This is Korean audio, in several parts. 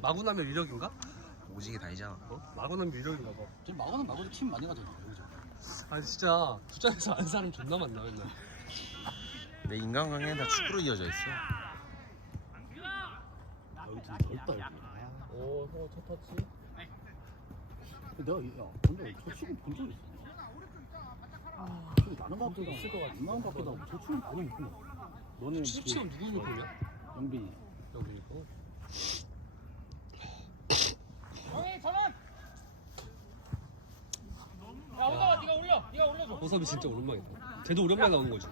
마구 나면 위력인가? 오지게 다니잖아. 어? 마구 나면 위력인가 봐. 지금 마고는 마고도 팀 많이 가잖아. 여기서. 아니 진짜 주장에서 아는 사람 존나 많나 맨날. 내 인간관계는 다 축구로 이어져 있어. 아, 여기 좀 넓다 여기. 오, 형첫 터치. 근데 내가 야 근데 저 친구 본적 있어. 저기 나는 각보다 있을 것 같아. 이만 각보다 저 친구 많이 못 본. 너는 77은 누구 유니폼이야? 그 영빈이. 여기 유니폼. 야 올라와 네가 올려 네가 올려줘 호섭이 진짜 오랜만이다. 쟤도 오랜만에 나오는 거지.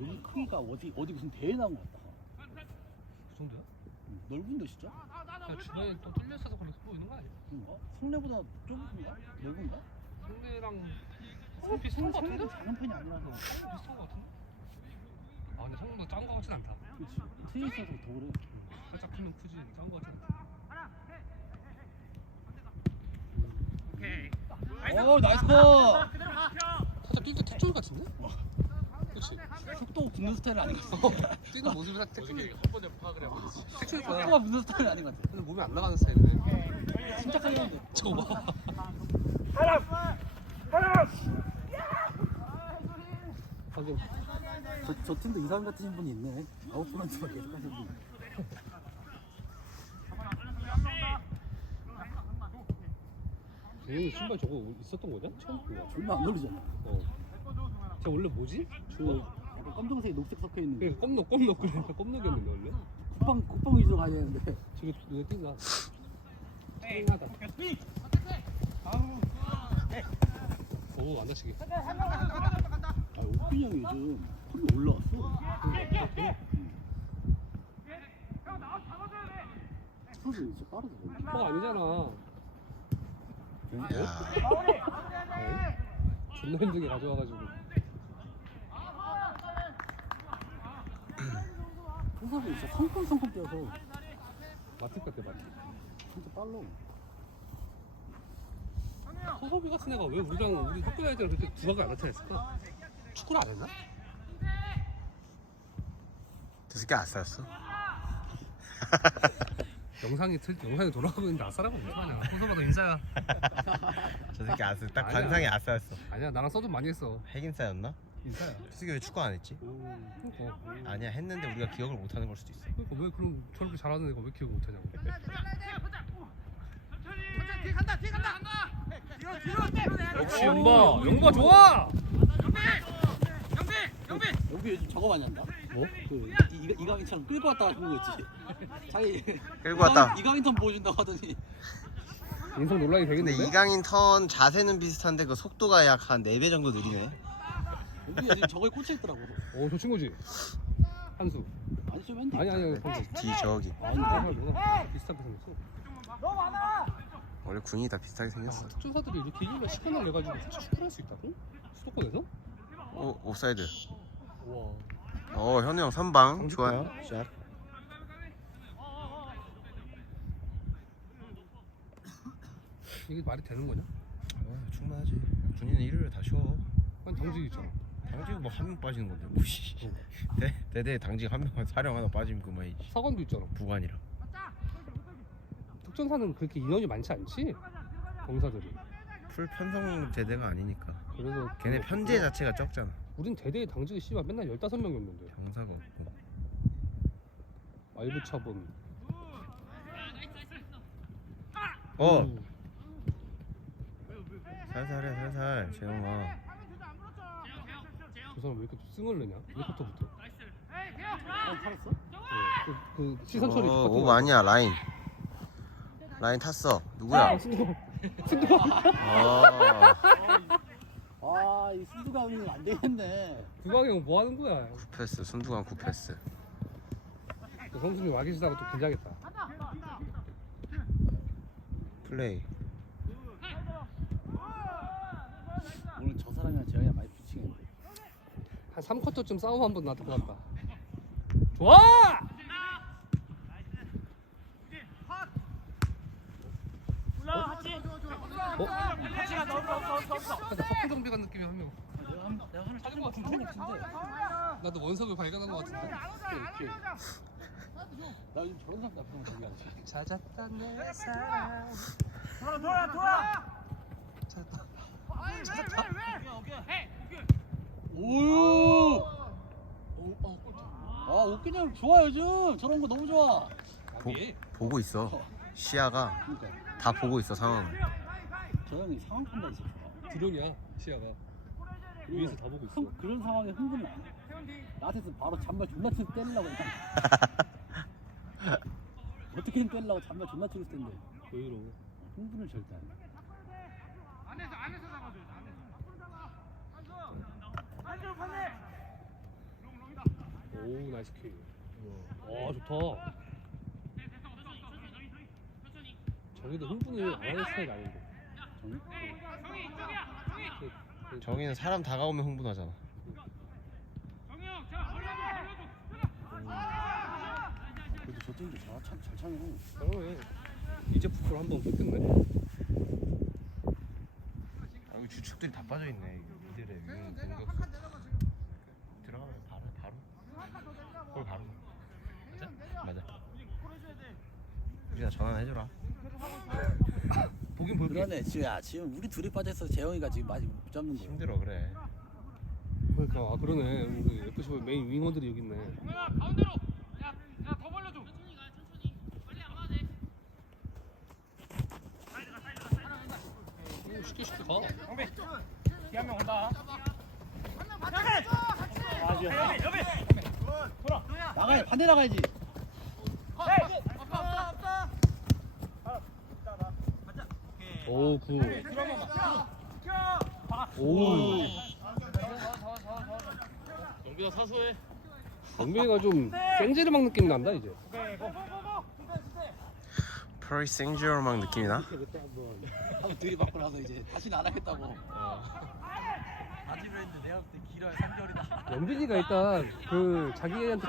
여기 크기가 어디 어디 무슨 대회 나온 것 같다. 그 정도야? 응, 넓은데 진짜? 야, 주변에 또 뚫려 있어서 그렇게 보이는 거 아니야? 그런가? 성내보다 좁은가? 넓은가? 상대랑 어, 비슷한 거 같은데? 성내도 작은 편이 아니라서. 비슷한 거 같은데? 아 근데 상대보다 짠거 같진 않다. 그렇지. 트에 있어서 더 그래. 살짝 크면 크지 짠거 같진 않다. 오 나이스 컷. 살짝 뛸때 특종 같은데? 그렇지. 속도 붙는 스타일 아닌 것 어, 같아. 뛰는 모습이 살짝 특종이 한 번에 파악을 해버리지 특종일 속도가 거야. 붙는 스타일 아닌 것 같아. 근데 몸이 안 나가는 스타일인데. 침착하게 하는데. 저거 봐. 방금 저, 저 팀도 이사람 같으신 분이 있네. 아웃프런트만 계속 하시는 분. 재영이 신발 저거 있었던 거냐? 처음 본 거야. 얼마 안 걸리잖아. 어. 쟤 원래 뭐지? 저 약간 검정색 녹색 섞여 있는 그러니까 껌녹 껌녹 그러니까 껌녹이었는데 원래? 국방 국방 위주로 가야 되는데. 저게 눈에 띈다. 띵하다. 오, 안 다치게. 아 오빈이 형이 요즘 폼이 올라왔어. 선수 진짜 빠르다. 어, 아니잖아. 야, 존나 힘들게 가져와가지고. 선수이 진짜 성큼성큼 뛰어서 마트 같아, 마트. 진짜 빨라. 허섭이 같은 애가 왜 우리랑 우리 학교 다닐 때랑 그렇게 두각을 안 나타냈을까? 축구를 안 했나? 저 새끼 아싸였어. 영상이 틀, 영상이 돌아가고 있는데 아싸라고 못하냐. 허섭아도 인사야. 저 새끼 아싸. 딱 아니야. 관상이 아싸였어. 아니야, 나랑 써도 많이 했어. 핵인싸였나? 인사야. 저 새끼 왜 축구 안 했지? 그러니까. 아니야 했는데 우리가 기억을 못 하는 걸 수도 있어. 그러니까 왜 그럼 저렇게 잘하는 애가 왜 기억 못하냐고. 역시 영바, 영바 좋아. 여기 요즘 저거 많이 한다. 뭐? 그 이, 이, 이강인처럼 끌고 왔다 하는 거 있지. 자기 끌고 왔다. 이강인, 이강인 턴 보여준다고 하더니 인성 논란이 근데 되겠는데? 이강인 턴 자세는 비슷한데 그 속도가 약 한 4배 정도 느리네. 여기가 지금 저거에 꽂혀 있더라고. 오, 저 친구지. 한수. 안 쓰면 안 돼. 아니 아니 방금. 뒤 저기. 아니 누가 비슷하게 생겼어. 원래 군인이 다 비슷하게 생겼어. 야, 특전사들이 이렇게 일면 시간을 내 가지고 진짜 축구를 할 수 있다고? 수도권에서? 오, 옵사이드. 와. 어, 현우 형 선방. 좋아요. 샷. 이게 말이 되는 거냐? 어, 충분하지. 군인은 일요일에 다 쉬어. 아니 당직이 있잖아. 당직 뭐한 명 빠지는 건데 뭐 씨. 대 대대 당직 한 명 사령 하나 빠지면 그만이지. 사관도 있잖아. 부관이랑. 특전사는 그렇게 인원이 많지 않지? 병사들이. 풀 편성 대대가 아니니까. 그래서 걔네 편제. 자체가 적잖아. 우린 대대에 당직이 씨발 맨날 15명이었는데. 병사가 없고. 알부 차본. 어, 음. 살살해 살살 재영아. 저 사람 왜 이렇게 승을 내냐? 1쿼터부터. 어, 팔았어? 그, 그 시선 처리 어, 똑같은 오 거. 아니야 라인. 라인 탔어. 누구야? 순도. 어. 아, 이 순두감이 안 되겠네. 구광이 형 뭐 하는 거야? 구패스 순두관 구패스. 그 성준이 와 계시다가 또 긴장했다. 플레이. 오늘 저 사람이랑 재영이랑 많이 피칭했는데. 한 3쿼터쯤 싸움 한번 나올 것 같다. 좋아! 어? 같이 가 넣어 넣어 넣어 넣어 근데 하프 정비 간 느낌이 한 명. 내가 한, 내가 하나 찾은 것 같은데? 같은데? 나도 원석을 발견한 것 같은데. 오케이, 오케이. 나 요즘 저런 사람 되게 안 돼. 찾았다 내 사랑. 돌아 돌아 돌아 오유. 오, 아, 꼴찌. 아, 웃기냐 좋아 요즘 저런 거 너무 좋아. 보, 예. 보고 있어. 시야가 그러니까 다 보고 있어 상황. 저 형이 상황 판단 있어. 좋아. 드론이야 시야가. 위에서 다 보고 있어. 흥, 그런 상황에 흥분을 안 해. 나한테서 바로 잔발 존나 치고 때리려고 그냥. 어떻게든 때리려고 잔발 존나 치고 있을 텐데 여유로워. 흥분을 절대 안 해. 안에서 안에서 잡아줘야 돼 안에서 오 나이스 킥. 와 좋다. 저기도 흥분을 안 하는 스타일이 아닌데. 정이? 그- 그- 정희는 사람 다가오면 흥분하잖아. 그래도 저 팀도 잘, 참, 잘 참네. 그러네. 이제 푸크를 한번 뺏겼네. 아, 여기 주축들이 다 빠져 있네. 이들의 윙 공격수. 들어가면 바로 바로. 골 바로. 맞아? 맞아. 우리가 전화 해줘라. 보긴 볼게. 그러네 지금 야 지금 우리 둘이 빠져서 재영이가 지금 많이 못 잡는 거야. 힘들어 그래. 그러니까 아 그러네. 우리 FC 메인 윙어들이 여기 있네. 동현아 가운데로 야 야 더 벌려줘 오, 쉽게 쉽게 가. 영배 뒤한명 온다 나가야 반대 나가야지. 오 굿. 오. 영배가 사소해 영민이가 좀 생제르 막 느낌 난다 이제. 프리 생제르망 느낌이 나? 한번 한번 둘이 받고 나서 이제 다시는 안 하겠다고. 아직은 했는데 내가 그때 길어야 3개월이다. 영빈이가 일단 그 자기한테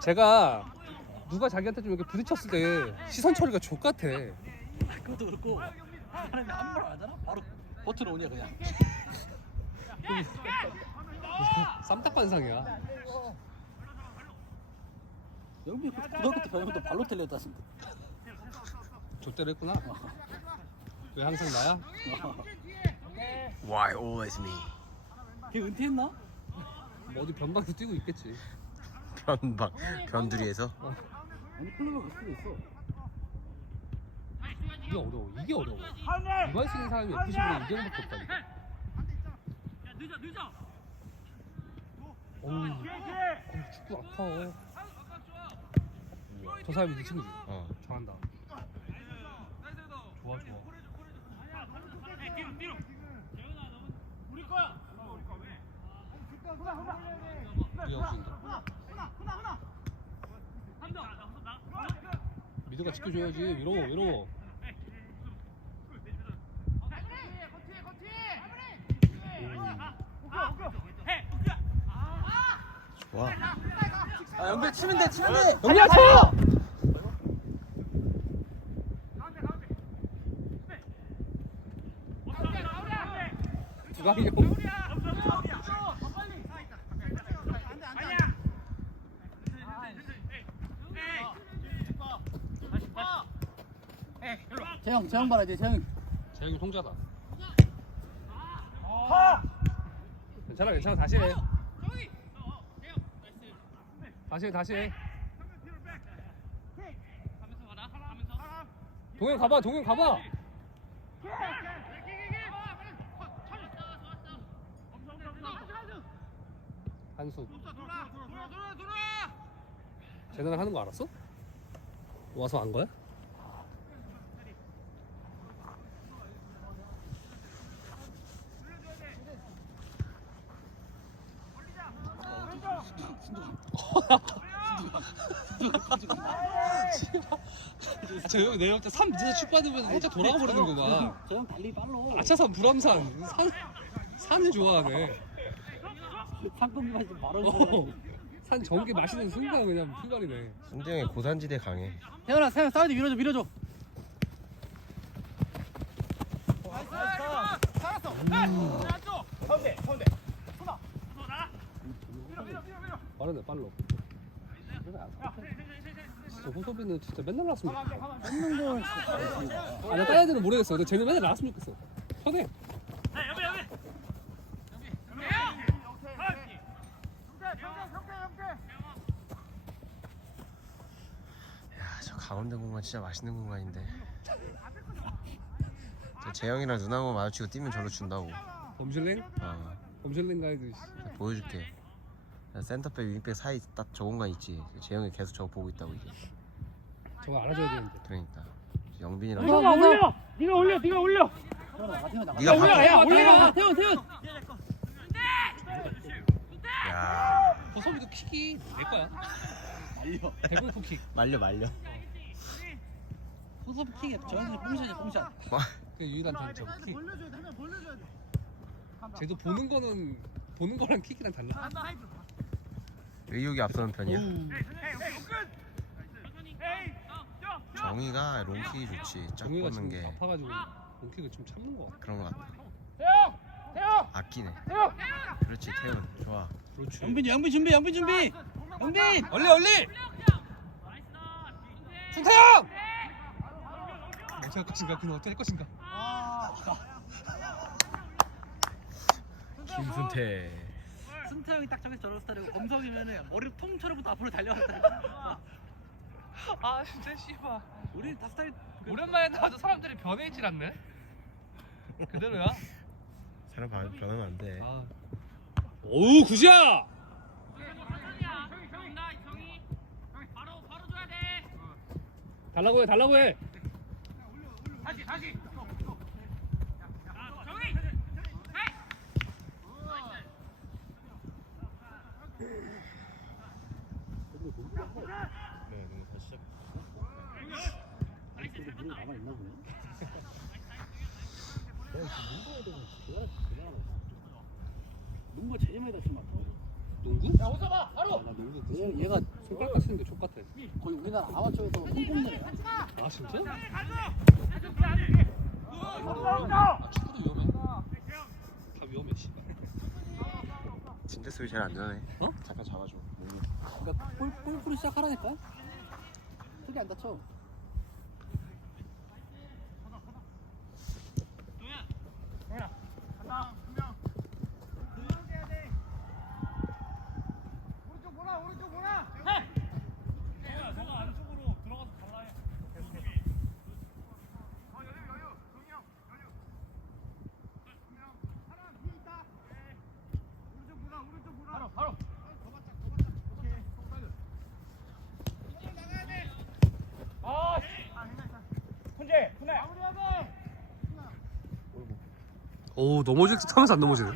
제가 누가 자기한테 좀 이렇게 부딪혔을 때 시선 처리가 족 같아. 그것도 그렇고 사람이 아무 말안 하잖아. 바로 버튼 오냐 그냥. 쌈딱반상이야. 영빈이 그 고등학교 때 배우면 또 발로 진짜. 족대를 했구나. 왜 항상 나야? Why always me? 걔 은퇴했나? 뭐 어디 변방에서 뛰고 있겠지. 변방 변두리에서 아니 클럽에 갈 수도 있어. 이게 어려워. 이게 어려워. 이거 할수 있는 사람이 FC보다 이경밖에 없다니까. 늦어 늦어 어우, 어우, 축구 아파. 저 사람이 네 친구지. 어. 잘한다. 좋아 좋아. 우리 거야 우리가 준다. 미드가 지켜줘야지. 이러고 이러고. 좋아. 아 영빈 치면 돼 치면 돼. 영리야 쳐! 두각이 형. 재영 재영 봐라 이제 재영. 재영이 통자다. 괜찮아 괜찮아 다시 해. 다시 해 다시 해. 동현 가봐 동현 가봐. 한수. 쟤네랑 하는 거 알았어? 와서 안 거야? 저 내가 볼때 산 밑에서 축 받으면 진짜 돌아가 버리는구만. 재영 달리 빨로. 아차산 불암산 산 산을 좋아하네. 상금만 좀. 어, 산 전기 마시는 순간 그냥 풀발이네. 순정의 고산지대 강해. 태연아 태연 사이드 밀어줘 밀어줘. 빠르네 빨로. 진짜 호섭이는 진짜 맨날 나왔으면 좋겠어. 뺏는 걸 진짜 잘했습니다. 아, 나 다른 애들은 모르겠어. 근데 쟤는 맨날 나왔으면 좋겠어. 편해. 야저 강원대 공간 진짜 맛있는 공간인데 저 재영이랑 누나하고 마주치고 뛰면 절로 준다고 범실랭? 어 범실랭 가야지. 보여줄게 센터백 윙백 사이 딱저 공간 있지 재영이 계속 저거 보고 있다고 이제 저거 알아줘야 되는데. 그러니까 영빈이랑 네가. 올려. 네가 올려. 네가 올려. 네가 올려. 야 올려. 태훈, 태훈. 야 호섭이도 킥이 내 거야. 말려. 대공포 킥. 말려 말려 호섭 킹에 저한테 뽕샷이야, 뽕샷. 그 유일한 장점. 킥. 쟤도 보는 거는 보는 거랑 킥이랑 달라. 의욕이 앞서는 편이야 정이가 롱킥이 좋지 쫙 뻗는 지금 게 아파가지고 롱킥을 좀 참는 거 같아. 그런 거 같아 태영. 태영. 아끼네 태영. 그렇지 태훈 좋아 그렇지. 영빈, 영빈 준비, 영빈 준비. 영빈. 얼리 얼리. 승태형. 어떻게 할 것인가? 그는 어떻게 할 것인가? 김순태 승태 형이 딱 저기 저런 스타일이고 검성이면은 머리 통째로부터 앞으로 달려갔다. 아 진짜 씨발. 우리 다 스타일 오랜만에 나와도 사람들이 변해 있질 않네. 그대로야. 사람 반- 변하면 안 돼 아. 오우 굿이야. 바로 바로 줘야 돼. 달라고 해 달라고 해. 다시 다시. 정희. 네 너무 다시 시작 물이 남아 있나 보네. 농구 제일 많이 다친 것 같아. 농구? 야 호서봐. 바로. 아, 나 농구 얘, 얘가 손가락 다치는데 족 같아. 거의 우리나라 아마추어에서 뽕뽕내. 아 진짜? 아, 아 축구도 위험해. 다 위험해 씨발. 진짜 소리 제일 안전해 어? 잠깐 잡아줘 그러니까 골, 골프를 시작하라니까. 크게 안 다쳐. 아. 오 넘어질 듯 하면서 안 넘어지네.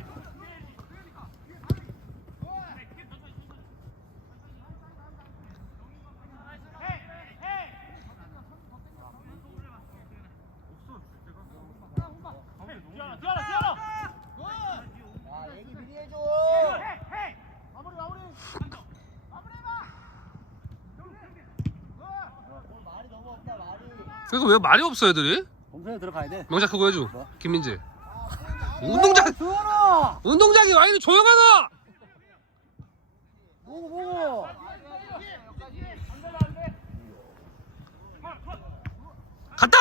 그러니까 왜 말이 없어 애들이? 범선에 들어가야 돼. 명작 그거 해줘. 뭐? 김민재. 운동장 주원아! 운동장이 와 있는 조용하다. 보고, 보고. 갔다.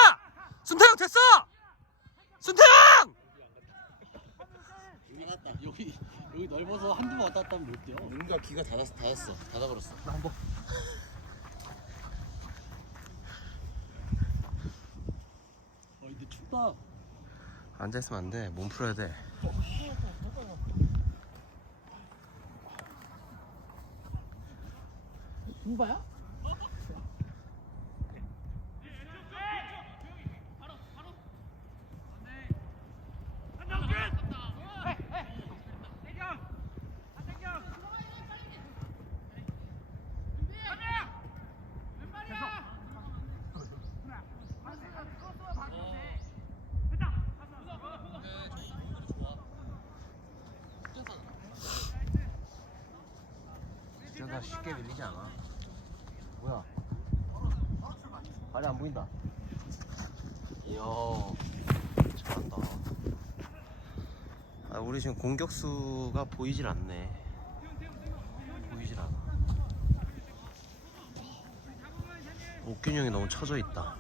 순태형 됐어. 순태형. 여기 나갔다. 여기, 여기 넓어서 한두 번 왔다 갔다 하면 못 뛰어. 눈과 귀가 닫았어 닫았어 닫아버렸어 어, 근데 춥다. 앉아있으면 안 돼 몸 풀어야 돼 군바야? 쉽게 밀리지 않아. 뭐야? 발이 안 보인다. 이야 잘한다. 아 우리 지금 공격수가 보이질 않네. 보이질 않아. 옥균 형이 너무 처져 있다.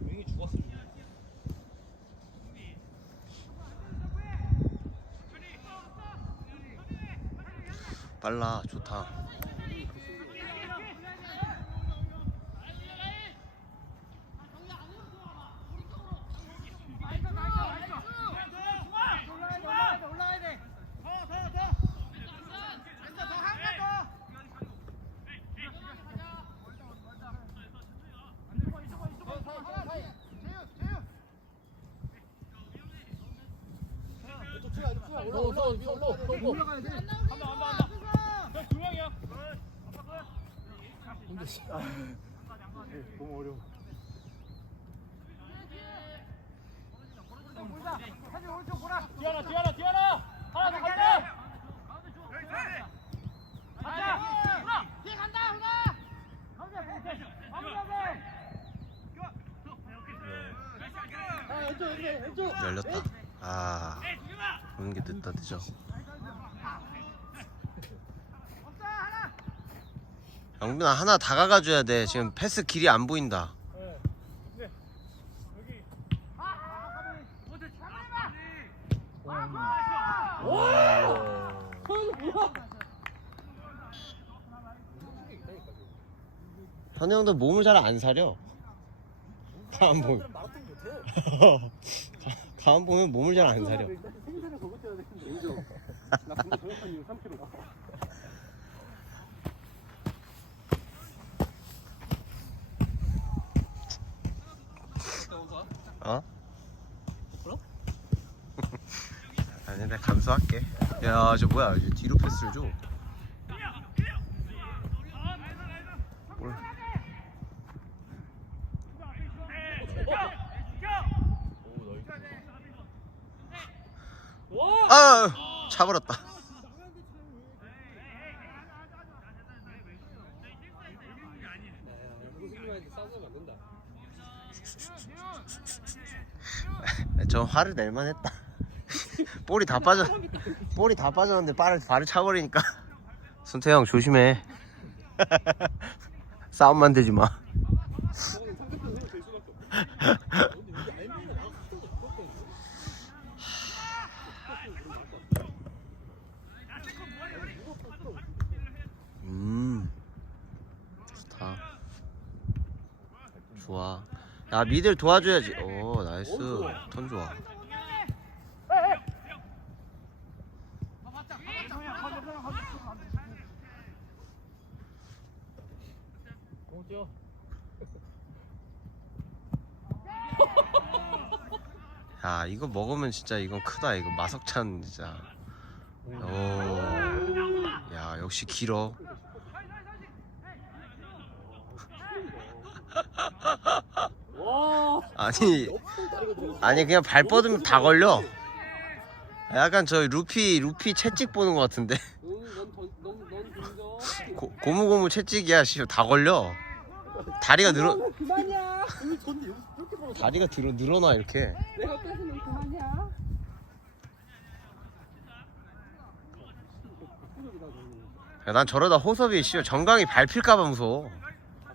윙이 죽었어. 빨라 좋다. 두 명이야. 너무 어려워. 디아나 디아나 디아나 하나 더 간다. 가자. 뒤에 간다 훈아. 열렸다. 아 오는 게 늦다 늦어. 영빈아 하나 다가가 줘야 돼. 지금 패스 길이 안 보인다. 현우 형도 몸을 잘 안 사려. 가만 보면. 가만 보면 몸을 잘 안 사려. 나 군대 전역한 이후 3kg. 어? 그럼? 아니 내가 감수할게. 야 저 뭐야 이제 뒤로 패스를 줘. 뭘? 아 차버렸다. 선생님한테 싸우면 안 된다. 저 화를 낼만 했다. 볼이 다 빠져. 볼이 다 빠졌는데 발을 발을 차버리니까. 손태형 조심해. 싸움만 되지 마. 음 좋다. 좋아. 야 미들 도와줘야지. 오 나이스. 턴 좋아. 야 이거 먹으면 진짜 이건 크다. 이거 마석찬 진짜. 오. 야 역시 길어. 와. 아니 아니 그냥 발 뻗으면 다 걸려. 약간 저 루피 루피 채찍 보는 것 같은데. 고, 고무고무 채찍이야. 씨, 다 걸려. 다리가 늘어 그만이야. 다리가 들어 늘어나 이렇게. 내가 뺏으면 그만이야. 야, 난 저러다 호섭이 씨 정강이 밟힐까봐 무서워. 아,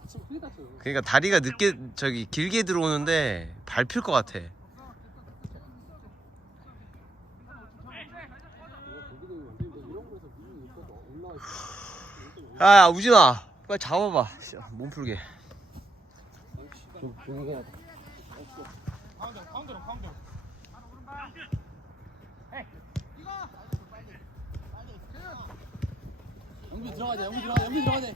다치면. 그러니까 다리가 늦게 저기 길게 들어오는데 밟힐 것 같아. 야, 야 우진아, 빨리 잡아봐. 씨, 몸 풀게. 좀 조용히 해야 돼. 영빈 들어가야 돼. 영빈 들어가야 돼.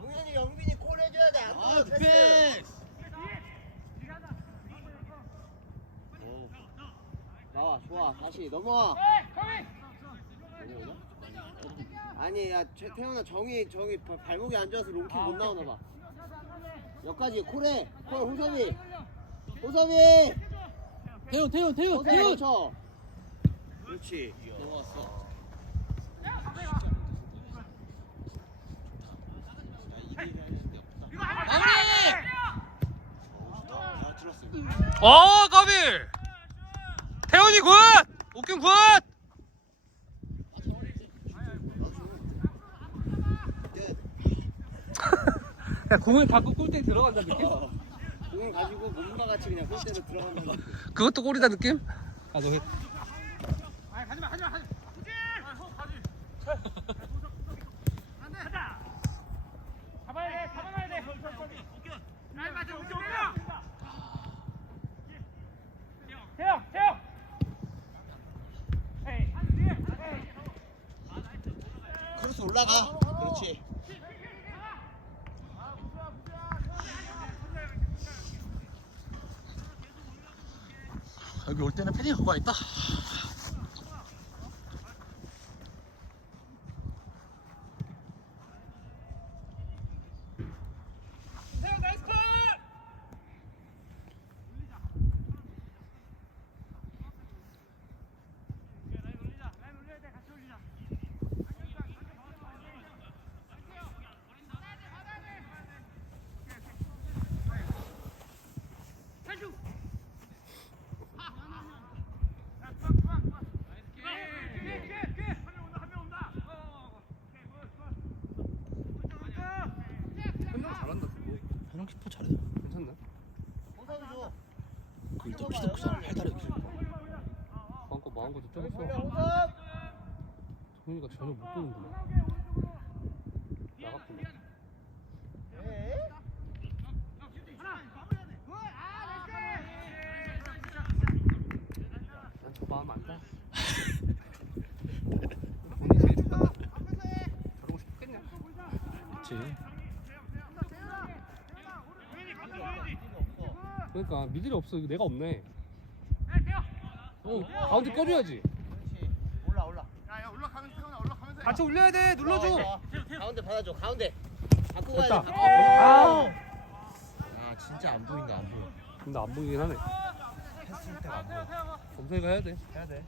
동현이 영빈이 콜 해줘야 돼. 아, 패스. 나와 좋아. 다시 넘어와. 아니 야 최- 태현아 정이 정이 바- 발목이 안 좋아서 롱킥 못 나오나 봐. 여기까지 콜해. 콜 호섭이. 호섭이! 태훈, 태훈, 태훈, 호섭이 태훈. 쳐. 그렇지. 넘어왔어 아 까비. 태훈이 굿! 옥균 굿! 야 공을 갖고 골대에 들어간다 느낌? 공을 가지고 몸과 같이 그냥 홀대로 들어간다는 느낌. 그것도 골이다 느낌? 아 너 해. 잡아야 돼 잡아야 돼날 맞아 오케이 오케이 태영 태영 헤이 크로스 올라가. 그렇지. 여기 올 때는 패딩 갖고 와 있다. 태영 나이스 컷 현정 잘한다 그거. 현영 키퍼 잘해. 괜찮나? 그 일단 키도 크잖아. 팔다리 크. 그냥 쪼갰어. 호섭. 정훈이가 전혀 못 보는구나. 나갔구나. 네. 난저 마음 안다. 본인이 제일 좋다. 저러고 싶겠냐? 그렇지. 그러니까 미들이 없어. 이거 내가 없네. 어, 가운데 껴줘야지. 그렇지. 올라 올라. 같이 올려야 돼. 눌러줘. 어, 어. 가운데 받아줘. 가운데. 바꾸고 가야 됐다. 돼. 가야 돼. 아, 아 진짜 안 보인다 안 보여 근데 안 보이긴 하네. 했을 때가 안 보여 검색가 해야 돼. 해야 돼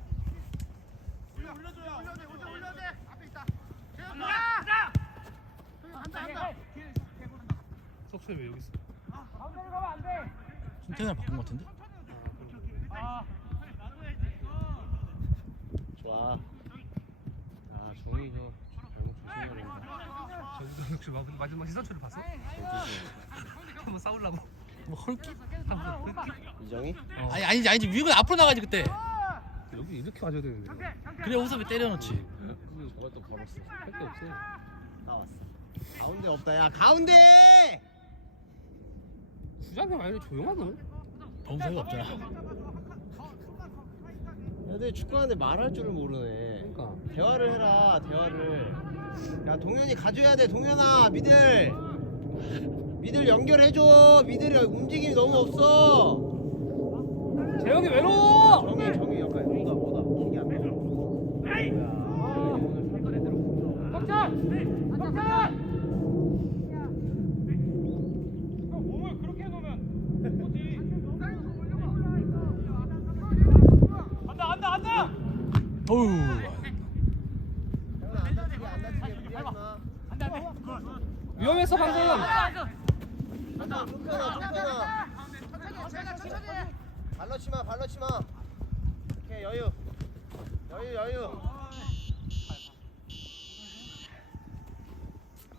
석수에 왜 여기 있어? 손태현을 바꾼 것 같은데? 좋 아. 아 정이 저 잘못 조심해야 된다 저기도 혹시 마- 마지막 시선초를 봤어? 한번 싸우려고. 뭐 헐기? 한번 긁기? 이정이? 아니 아니지 아니지 위은 앞으로 나가지 그때. 여기 이렇게 가져야 되는데. 그래 호섭이 때려놓지. 저것도 벌었어 할게 없어. 나왔어. 가운데 없다. 야 가운데. 주장이 왜 이렇게 조용하노? 범사가 없잖아. 애들 축구하는데 말할 줄을 모르네. 그러니까. 대화를 해라. 대화를. 야 동현이 가져야 돼. 동현아 미들. 미들 연결해줘. 미들 움직임이 너무 없어. 재영이 외로워! 정이 정이 약간 뭔가 뭐다. 기계 안 나. 석찬 석찬 몸을 그렇게 해놓으면 뭐지 간다 간다 간다 어우. 위험했어 방금. 발로 치마 발로 치마. 오케이 여유. 여유 여유.